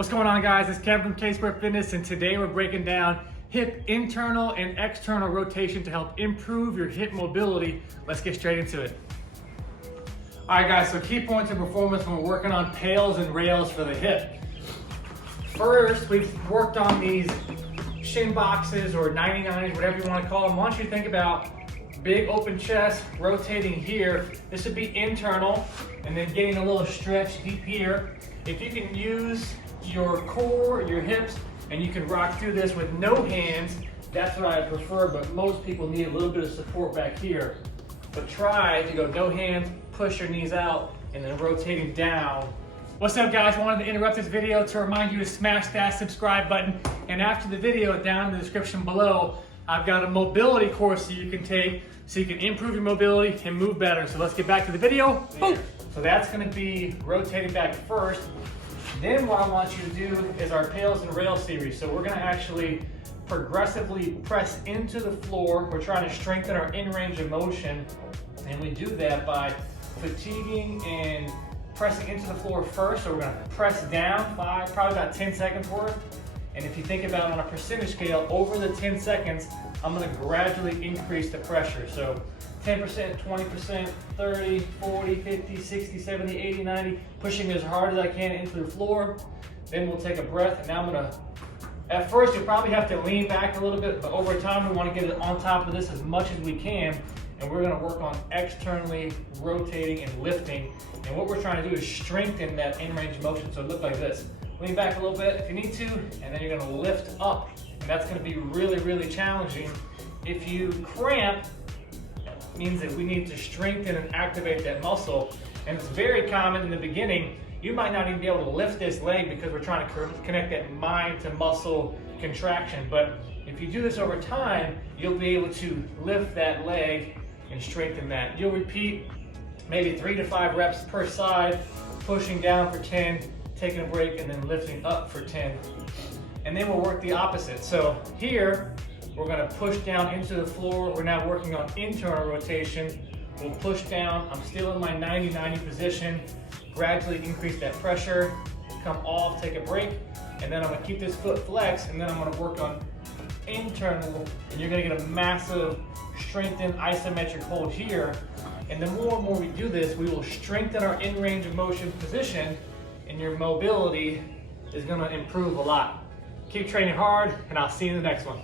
What's going on, guys? It's Kevin from K-Square Fitness, and today we're breaking down hip internal and external rotation to help improve your hip mobility. Let's get straight into it. All right, guys, so key points of performance when we're working on pails and rails for the hip. First, we've worked on these shin boxes or 99s, whatever you want to call them. I want you to think about big open chest, rotating here. This would be internal, and then getting a little stretch deep here. If you can use your core, your hips, and you can rock through this with no hands, that's what I prefer, but most people need a little bit of support back here. But try to go no hands, push your knees out, and then rotating down. What's up, guys? I wanted to interrupt this video to remind you to smash that subscribe button, and after the video, down in the description below, I've got a mobility course that you can take so you can improve your mobility and move better. So let's get back to the video. Boom. So that's gonna be rotating back first. Then what I want you to do is our Pails and Rails series. So we're gonna actually progressively press into the floor. We're trying to strengthen our in-range of motion, and we do that by fatiguing and pressing into the floor first. So we're gonna press down probably about 10 seconds worth. And if you think about it on a percentage scale, over the 10 seconds, I'm gonna gradually increase the pressure. So 10%, 20%, 30, 40, 50, 60, 70, 80, 90, pushing as hard as I can into the floor. Then we'll take a breath, and now I'm gonna, at first you'll probably have to lean back a little bit, but over time we wanna get it on top of this as much as we can, and we're gonna work on externally rotating and lifting. And what we're trying to do is strengthen that in-range motion, so it looks like this. Lean back a little bit if you need to, and then you're gonna lift up. And that's gonna be really, really challenging. If you cramp, it means that we need to strengthen and activate that muscle. And it's very common in the beginning, you might not even be able to lift this leg because we're trying to connect that mind to muscle contraction. But if you do this over time, you'll be able to lift that leg and strengthen that. You'll repeat maybe 3 to 5 reps per side, pushing down for 10, taking a break, and then lifting up for 10. And then we'll work the opposite. So here, we're gonna push down into the floor. We're now working on internal rotation. We'll push down. I'm still in my 90-90 position. Gradually increase that pressure, come off, take a break, and then I'm gonna keep this foot flexed, and then I'm gonna work on internal, and you're gonna get a massive strengthened isometric hold here. And the more and more we do this, we will strengthen our in-range of motion position, and your mobility is gonna improve a lot. Keep training hard, and I'll see you in the next one.